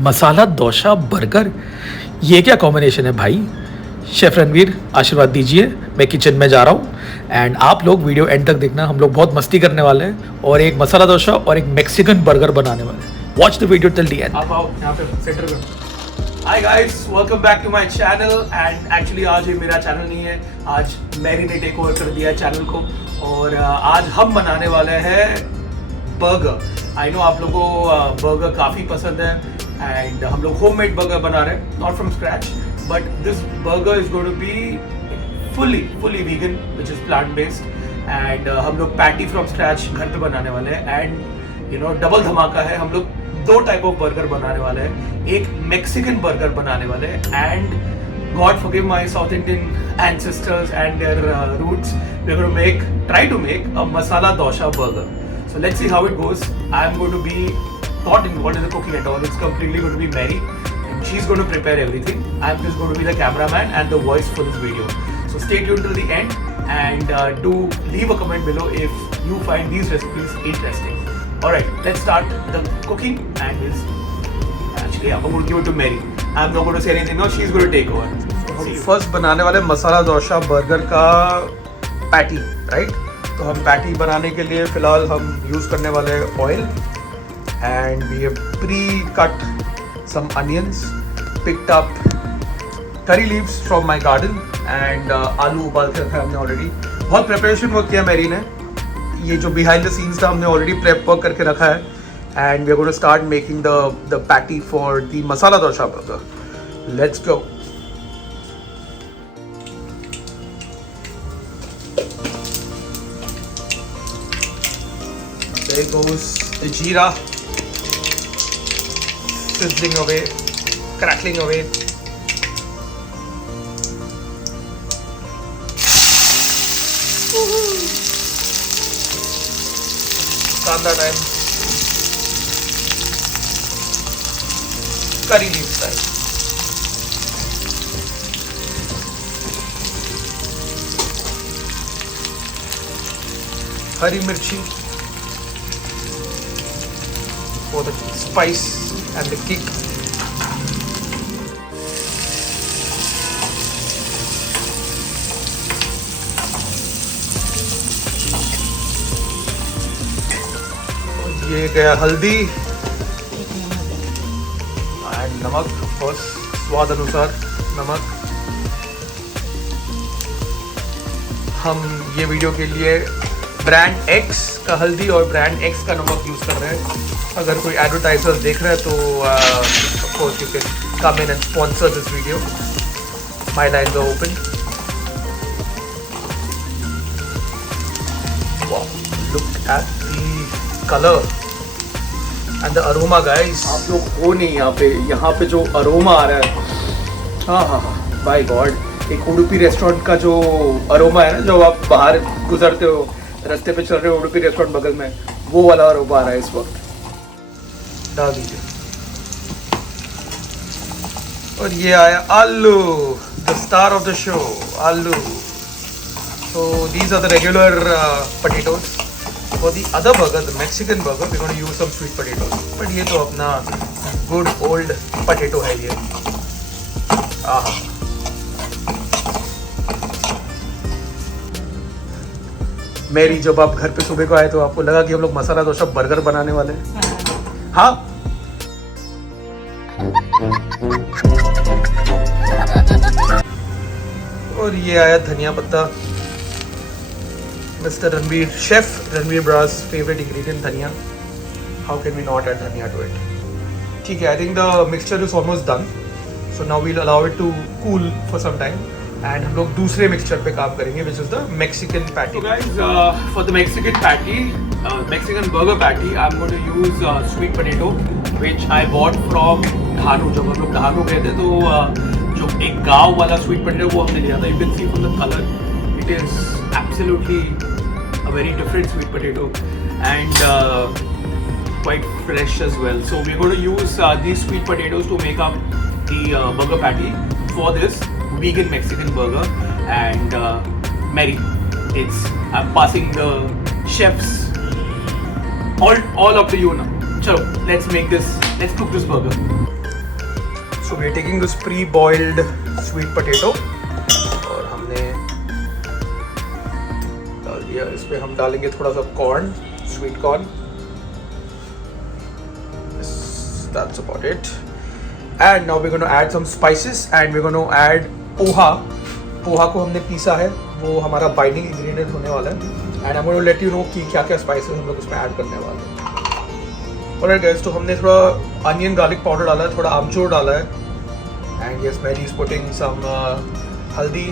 मसाला dosa burger, ये क्या combination है भाई। शेफ़ रणवीर आशीर्वाद दीजिए, मैं किचन में जा रहा हूँ एंड आप लोग वीडियो एंड तक देखना। हम लोग बहुत मस्ती करने वाले हैं और एक मसाला डोसा और एक मैक्सिकन बर्गर बनाने वाले हैं। Watch the video till the end. आप आओ यहाँ पे सेंटर में। Hi guys, welcome back to my channel. And actually आज ये मेरा चैनल नहीं है, आज मैरी ने टेक ओवर कर दिया है चैनल को और आज हम बनाने वाले हैं बर्गर। आई नो आप लोगों को बर्गर काफ़ी पसंद है एंड हम लोग होममेड बर्गर बना रहे हैं, not from scratch, but this burger is going to be fully vegan which is plant based. And हम लोग पैटी फ्रॉम स्क्रैच घर पे बनाने वाले हैं एंड यू नो डबल धमाका है। हम लोग दो टाइप ऑफ बर्गर बनाने वाले हैं, एक मैक्सिकन बर्गर बनाने वाले हैं and God forgive my south Indian ancestors and their roots, we are going to try to make a masala dosa burger. So let's see how it goes. I'm going to be not involved in the cooking at all. It's completely going to be Mary and she's going to prepare everything. I'm just going to be the cameraman and the voice for this video. So stay tuned till the end and do leave a comment below if you find these recipes interesting. Alright, let's start the cooking and actually I'm going to give it to Mary. I'm not going to say anything now, she's going to take over. हम first बनाने वाले मसाला dosa burger का patty, right? तो हम patty बनाने के लिए फ़िलहाल हम यूज़ करने वाले oil and we have pre cut some onions, picked up curry leaves from my garden and आलू उबाल के रखा है हमने ऑलरेडी। बहुत प्रिपरेशन वर्क किया मेरी ने, ये जो बिहाइंड द सीन्स था हमने ऑलरेडी प्रेप वर्क करके रखा है and we are going to start making the patty for the masala dosa burger. Let's go. There goes the jeera, sizzling away, crackling away. Kanda time, curry leaves time. Hari mirchi for the spice and the kick. ये गया हल्दी and नमक, बस स्वाद अनुसार नमक। हम ये वीडियो के लिए ब्रांड एक्स का हल्दी और ब्रांड एक्स का नमक यूज़ कर रहे हैं। अगर कोई एडवर्टाइजर देख रहा है तो of course you can come in and sponsor this video, my lines are open. Wow, look at the colour and the aroma guys. आप लोग हो नहीं यहाँ पे जो अरोमा आ रहा है, हाँ हाँ हाँ बाय गॉड। एक उडुपी रेस्टोरेंट का जो अरोमा है ना, जो आप बाहर गुजरते हो, रास्ते पे चल रहे हो, उडुपी रेस्टोरेंट बगल में, वो वाला अरोमा आ रहा है इस वक्त। डाल दीजिए। और ये आया आलू, the star of the show, आलू। So these are the regular potatoes. For the other burger, the Mexican burger, we're going to use some sweet potatoes. But ये तो अपना good old potato है ये। आहा। मेरी जब आप घर पे सुबह को आए तो आपको लगा कि हम लोग मसाला डोसा बर्गर बनाने वाले हैं? हाँ। और ये आया धनिया पत्ता, mister Ranveer, chef Ranveer Brar's favourite ingredient dhania. How can we not add dhania to it? ठीक है, I think the mixture is almost done, so now we'll allow it to cool for some time and हम लोग दूसरे मिक्सचर पे काम करेंगे which is the Mexican patty. Guys, for the Mexican patty, Mexican burger patty, I'm going to use sweet potato, which I bought from धानु। जब हम लोग धानु गए थे तो जो एक गांव वाला sweet potato वो हमने लिया था। You can see from the color, it is absolutely a very different sweet potato and quite fresh as well. So we're going to use these sweet potatoes to make up the burger patty for this vegan Mexican burger. And Mary, I'm passing the chef's all up to you now. चलो, let's cook this burger. So we are taking this pre-boiled sweet potato और हमने डाल दिया. इसमें हम डालेंगे थोड़ा सा corn, sweet corn. That's about it. And now we're going to add some spices and we're going to add poha. Poha को हमने पीसा है, वो हमारा बाइंडिंग इंग्रेडिएंट होने वाला है. And I am going to let you know कि क्या क्या स्पाइसेस हम लोग उसमें ऐड करने वाले हैं. ऑलराइट गाइस, तो हमने थोड़ा अनियन गार्लिक पाउडर डाला है, थोड़ा आमचूर डाला है. And yes, Mary is putting some haldi,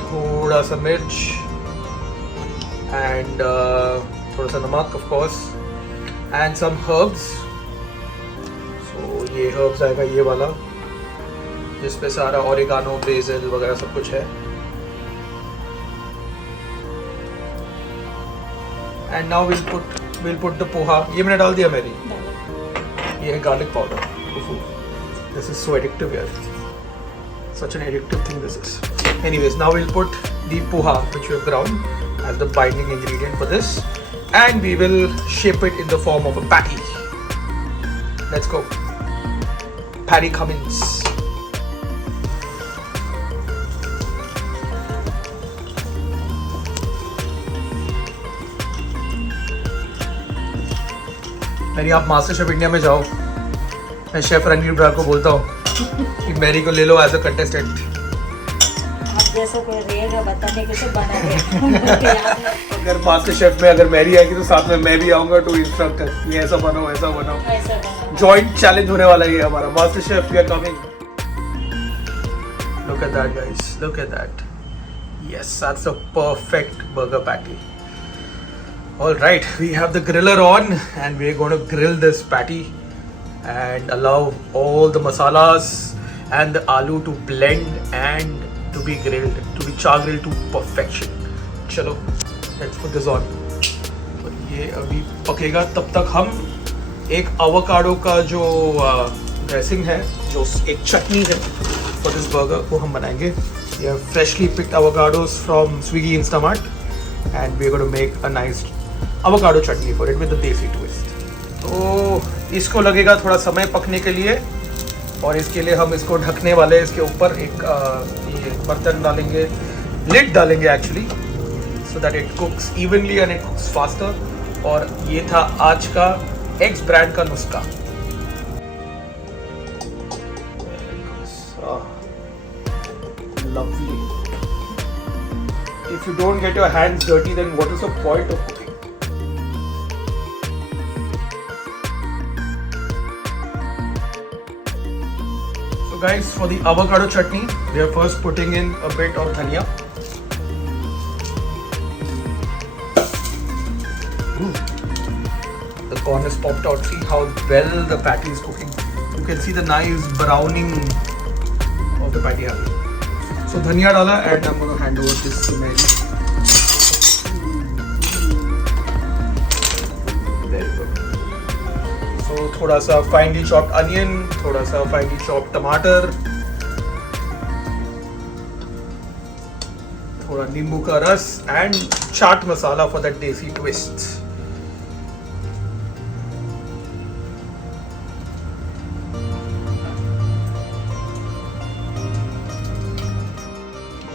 थोड़ा सा मिर्च एंड थोड़ा सा नमक of course and some herbs. So ये हर्ब्स आएगा ये वाला, जिसपे सारा ऑरिगानो, बेसिल वगैरह सब कुछ है. And now will put the poha. ये मैंने डाल दिया मेरी. ये है garlic powder. This is so addictive यार, such an addictive thing this is. Anyways, now will put the poha which we have ground as the binding ingredient for this and we will shape it in the form of a patty. Let's go. Patty Cummins. Mary, आप MasterChef India में जाओ, मैं chef Ranveer Brar को बोलता हूँ कि Mary को ले लो एज अ कंटेस्टेंट. आप जैसा कोई रहेगा बताने कैसे बनाएंगे. अगर मास्टर शेफ में अगर मैरी आएगी तो साथ में मैं भी आऊँगा टू इंस्ट्रक्टर. ये ऐसा बनाओ, ऐसा बनाओ. जॉइंट चैलेंज होने वाला है हमारा. Master chef, we are coming. Look at that guys, look at that. Yes, that's a perfect burger patty. All right, we have the griller on and we're going to grill this patty and allow all the masalas and the aloo to blend and to be grilled, to be char grilled to perfection. चलो, let's put this on. ये अभी पकेगा, तब तक हम एक avocado का जो dressing है, जो एक चटनी है for this burger, वो हम बनाएंगे. We have freshly picked avocados from Swiggy Instamart and we're going to make a nice avocado chutney for it with the desi twist. तो इसको लगेगा थोड़ा समय पकने के लिए और इसके लिए हम इसको ढकने वाले हैं. इसके ऊपर एक ये बर्तन डालेंगे, लिड डालेंगे actually, so that it कुक्स evenly and it कुक्स faster. और ये था आज का एक्स ब्रांड का नुस्खा. Lovely. If you don't get your hands dirty, then what is the point of cooking? Guys, for the avocado chutney, we are first putting in a bit of dhania. The corn is popped out. See how well the patty is cooking. You can see the nice browning of the patty. So dhania dala and I'm going to hand over this to Mary. Very good. So थोड़ा सा finely chopped onion, थोड़ा सा finely chopped टमाटर, थोड़ा नींबू का रस and chaat masala for that desi twist.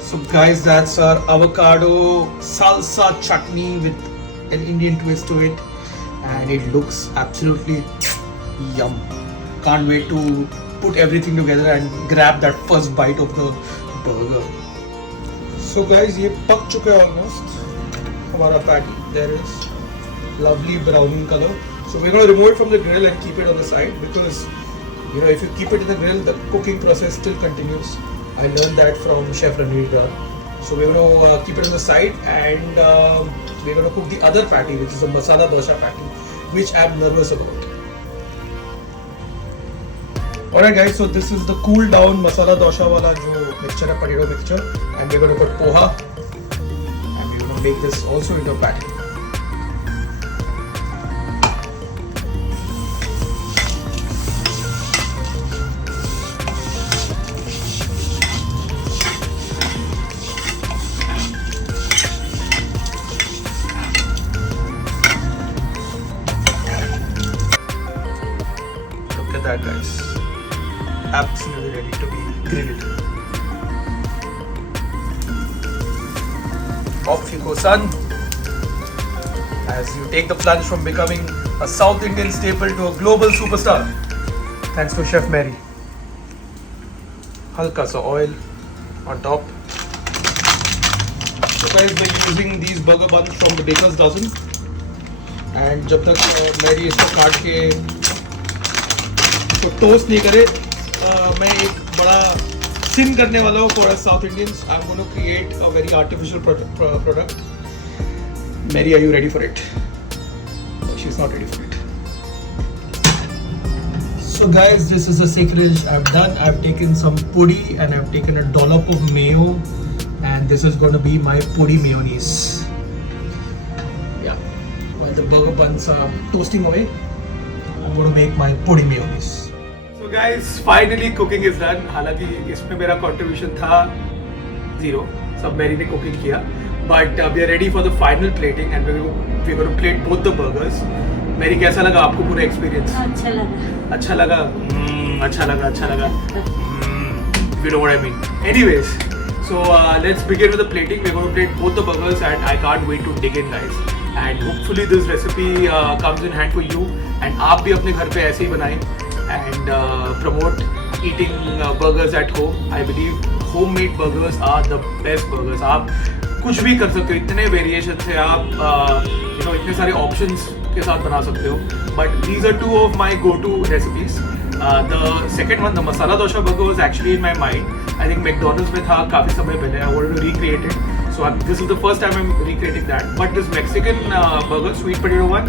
So guys, that's our avocado salsa chutney with an Indian twist to it. And it looks absolutely yum. Can't wait to put everything together and grab that first bite of the burger. So guys, ये पक चुका है almost हमारा patty. There is lovely brown in color. So we're going to remove it from the grill and keep it on the side because if you keep it in the grill, the cooking process still continues. I learned that from Chef Ranveer. So we're going to keep it on the side and we're going to cook the other patty, which is a Masala Dosa patty, which I'm nervous about. Alright guys, so this is the cool down Masala Dosa wala jo mixture hai, potato mixture, and we're going to put poha and we're going to make this also into a patty. guys. Absolutely ready to be grilled. Off you go, son. As you take the plunge from becoming a South Indian staple to a global superstar. Thanks to Chef Mary. Halka sa oil on top. So guys, we're using these burger buns from the baker's dozen. And जब तक Mary इसको काट के इसको toast नहीं करे, मैं एक बड़ा सिन करने वाला हूँ for us South Indians. I'm going to create a very artificial product. Mary, are you ready for it? No, she's not ready for it. So guys, this is the sacrilege I've done. I've taken some puri and I've taken a dollop of mayo, and this is going to be my puri mayonnaise. Yeah, while the burger buns are toasting away, I'm going to make my puri mayonnaise. So guys, finally cooking is done. हालांकि इसमें मेरा contribution था 0, सब Mary ने cooking किया. But we are ready for the final plating and we're going to plate both the burgers. Mary कैसा लगा आपको पूरा experience? अच्छा लगा. अच्छा लगा. अच्छा लगा. You know what I mean. Anyways, so let's begin with the plating. We're going to plate both the burgers and I can't wait to dig in, guys. And hopefully this recipe comes in hand for you and आप भी अपने घर पे ऐसे ही बनाएं and promote eating burgers at home. I believe homemade burgers are the best burgers. आप कुछ भी कर सकते हो, इतने वेरिएशन है, आप इतने सारे ऑप्शंस के साथ बना सकते हो. But these are two of my go to recipes. The second one, the masala dosa burger was actually in my mind. I think McDonald's में था काफ़ी समय पहले. I wanted to recreate it, so this is the first time I am recreating that. But this Mexican burger sweet potato one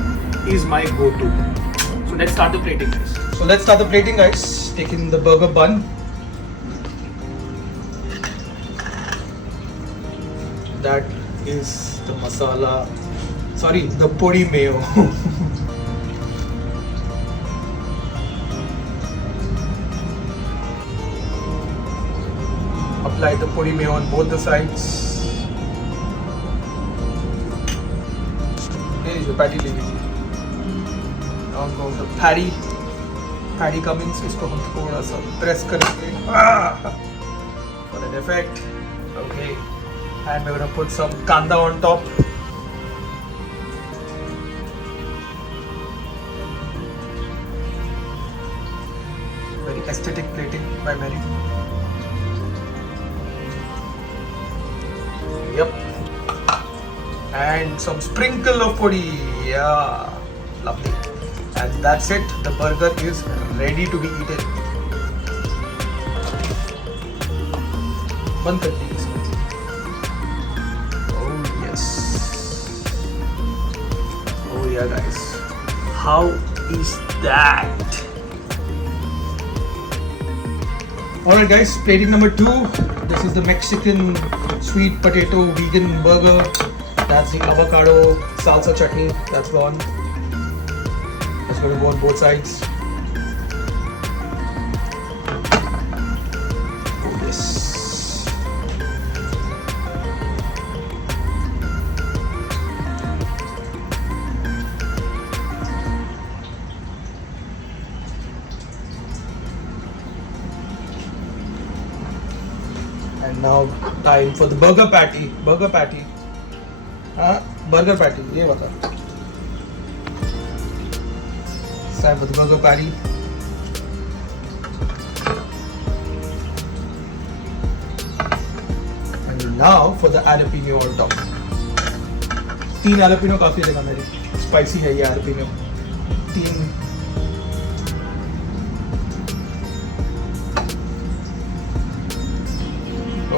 is my go to. So let's start the plating guys. So let's start the plating, guys. Taking the burger bun. That is the masala. Sorry, the puri mayo. Apply the puri mayo on both the sides. There is your patty leaving. Now goes the patty. Patty Cummins, इसको हम थोड़ा सा press करेंगे for an effect. Okay, and we're gonna put some kanda on top. Very aesthetic plating by Mary. Yep, and some sprinkle of puri. Yeah, lovely. And that's it. The burger is ready to be eaten. बंद कर दीजिए इसको. Oh yes. Oh yeah, guys. How is that? Alright, guys. Plating number 2. This is the Mexican sweet potato vegan burger. That's the avocado salsa chutney. That's gone. It's going to go on both sides. Oh yes. And now time for the burger patty. Burger patty. Burger patty. ये बता. Time for the burger patty. And now for the jalapeno on top. 3 jalapeno काफी रहेगा मेरे. Spicy है ये jalapeno. 3.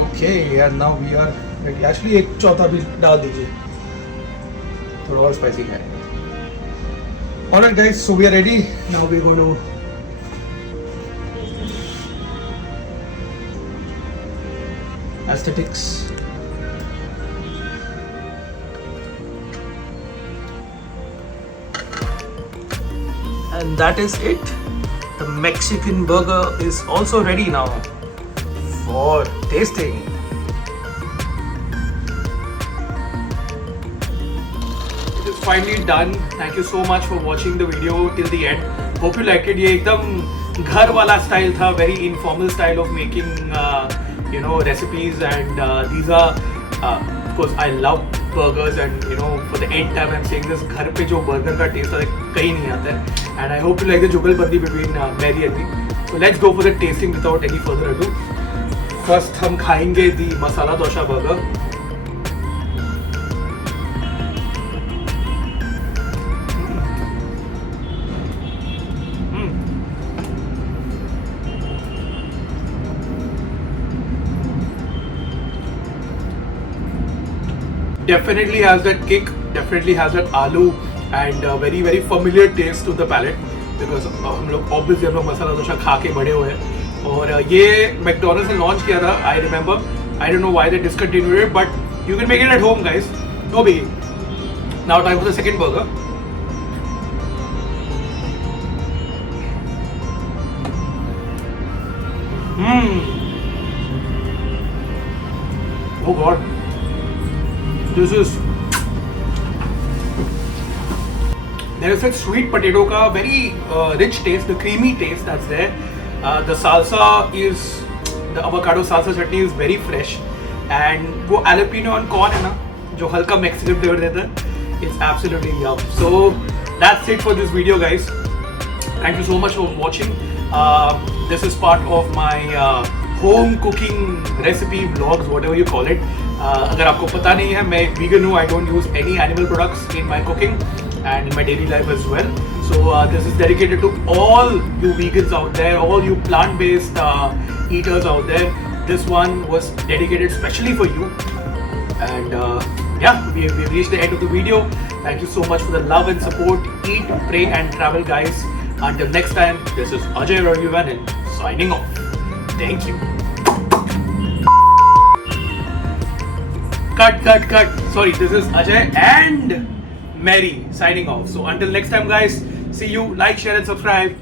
Okay, and now we are ready. Actually एक चौथा भी डाल दीजिए. थोड़ा और spicy है. Alright guys, so we are ready. Now we're going to aesthetics. And that is it. The Mexican burger is also ready now for tasting. Finally done. Thank you so much for watching the video till the end. Hope you liked it. ये एकदम घर वाला style था, very informal style of making you know recipes and these are of course I love burgers and you know for the end time I am saying this, घर पे जो burger का test है कहीं नहीं आता है and I hope you like the jugalbandi between Mary and me. So let's go for the testing without any further ado. First हम खाएंगे the masala dosa burger. Definitely has that kick, definitely has that aloo and very very familiar taste to the palate because हम लोग obviously हम लोग मसाला डोसा खा के बड़े हुए हैं और ये McDonald's ने लॉन्च किया था. I remember, I don't know why they discontinued it, but you can make it at home guys, no biggie. Now time for the second burger. Oh god. This is, there is that sweet potato ka very rich taste, the creamy taste that's there. The salsa is, the avocado salsa chutney is very fresh and वो jalapeno and corn है ना जो हल्का Mexican flavor देता है, it's absolutely yum. So that's it for this video guys. Thank you so much for watching. This is part of my home cooking recipe vlogs, whatever you call it. अगर आपको पता नहीं है मैं vegan हूँ, I don't use any animal products in my cooking and in my daily life as well. So this is dedicated to all you vegans out there, all you plant-based eaters out there. This one was dedicated specially for you. And yeah, we've reached the end of the video. Thank you so much for the love and support. Eat, pray and travel guys. Until next time, this is Ajay Raghuvanan signing off. Thank you. Cut. Sorry, this is Ajay and Mary signing off. So until next time guys, see you, like, share and subscribe.